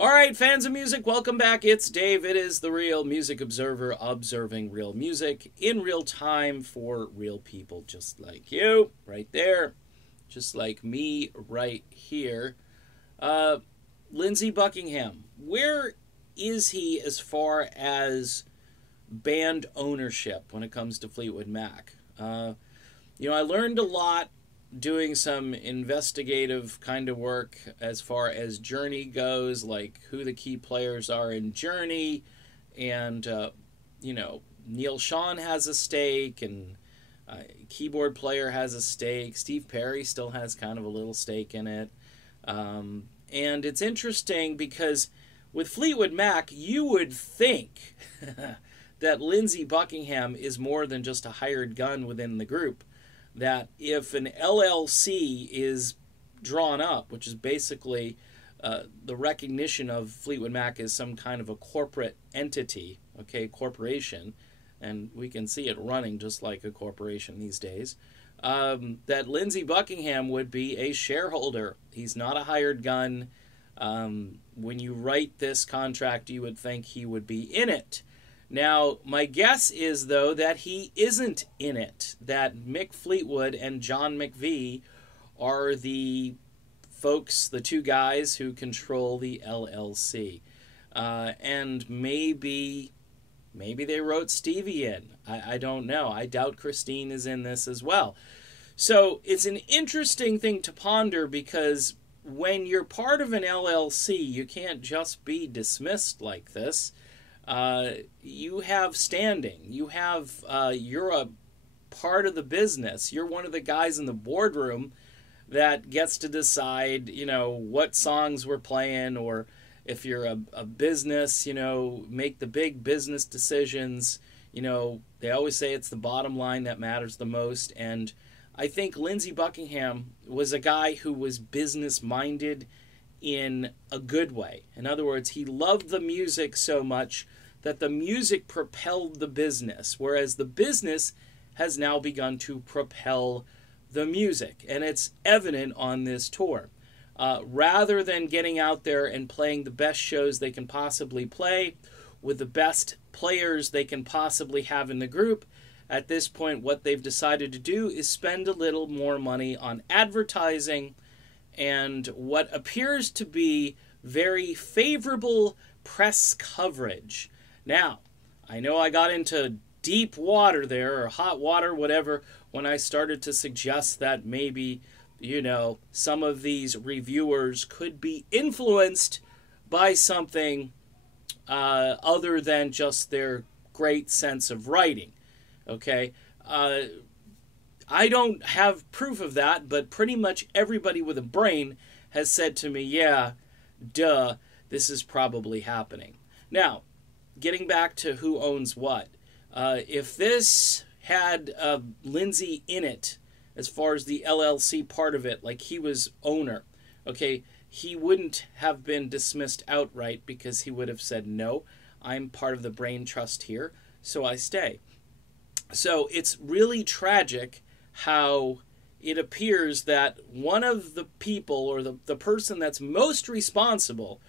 All right, fans of music, welcome back. It's Dave. It is the Real Music Observer, observing real music in real time for real people just like you, right there, just like me right here. Lindsey Buckingham, where is he as far as band ownership when it comes to Fleetwood Mac? I learned a lot doing some investigative kind of work as far as Journey goes, like who the key players are in Journey, and Neil Sean has a stake, and keyboard player has a stake. Steve Perry still has kind of a little stake in it, and it's interesting because with Fleetwood Mac, you would think that Lindsey Buckingham is more than just a hired gun within the group. That if an LLC is drawn up, which is basically the recognition of Fleetwood Mac as some kind of a corporate entity, corporation, and we can see it running just like a corporation these days, that Lindsey Buckingham would be a shareholder. He's not a hired gun. When you write this contract, you would think he would be in it. Now, my guess is, though, that he isn't in it, that Mick Fleetwood and John McVie are the folks, the two guys who control the LLC. And maybe they wrote Stevie in. I don't know. I doubt Christine is in this as well. So it's an interesting thing to ponder because when you're part of an LLC, you can't just be dismissed like this. You have standing. You're a part of the business. You're one of the guys in the boardroom that gets to decide, what songs we're playing, or if you're a business, make the big business decisions. They always say it's the bottom line that matters the most. And I think Lindsey Buckingham was a guy who was business-minded in a good way. In other words, he loved the music so much that the music propelled the business, whereas the business has now begun to propel the music. And it's evident on this tour. Rather than getting out there and playing the best shows they can possibly play with the best players they can possibly have in the group, at this point what they've decided to do is spend a little more money on advertising and what appears to be very favorable press coverage. Now, I know I got into deep water there, or hot water, whatever, when I started to suggest that maybe, some of these reviewers could be influenced by something other than just their great sense of writing. Okay? I don't have proof of that, but pretty much everybody with a brain has said to me, yeah, duh, this is probably happening. Now, getting back to who owns what, if this had Lindsey in it, as far as the LLC part of it, like he was owner, he wouldn't have been dismissed outright because he would have said, no, I'm part of the brain trust here, so I stay. So it's really tragic how it appears that one of the people, or the person that's most responsible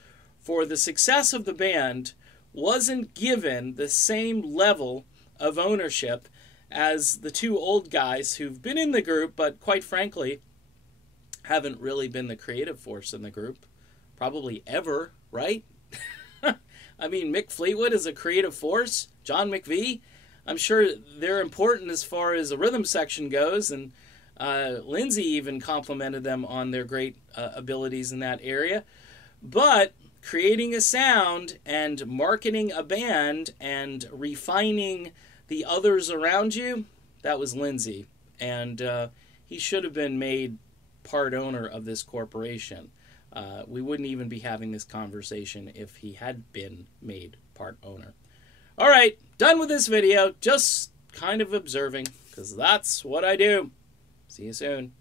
for the success of the band, wasn't given the same level of ownership as the two old guys who've been in the group, but quite frankly, haven't really been the creative force in the group. Probably ever, right? I mean, Mick Fleetwood is a creative force. John McVie, I'm sure they're important as far as the rhythm section goes, and Lindsey even complimented them on their great abilities in that area. But creating a sound and marketing a band and refining the others around you, that was Lindsey. And he should have been made part owner of this corporation. We wouldn't even be having this conversation if he had been made part owner. All right, done with this video. Just kind of observing, because that's what I do. See you soon.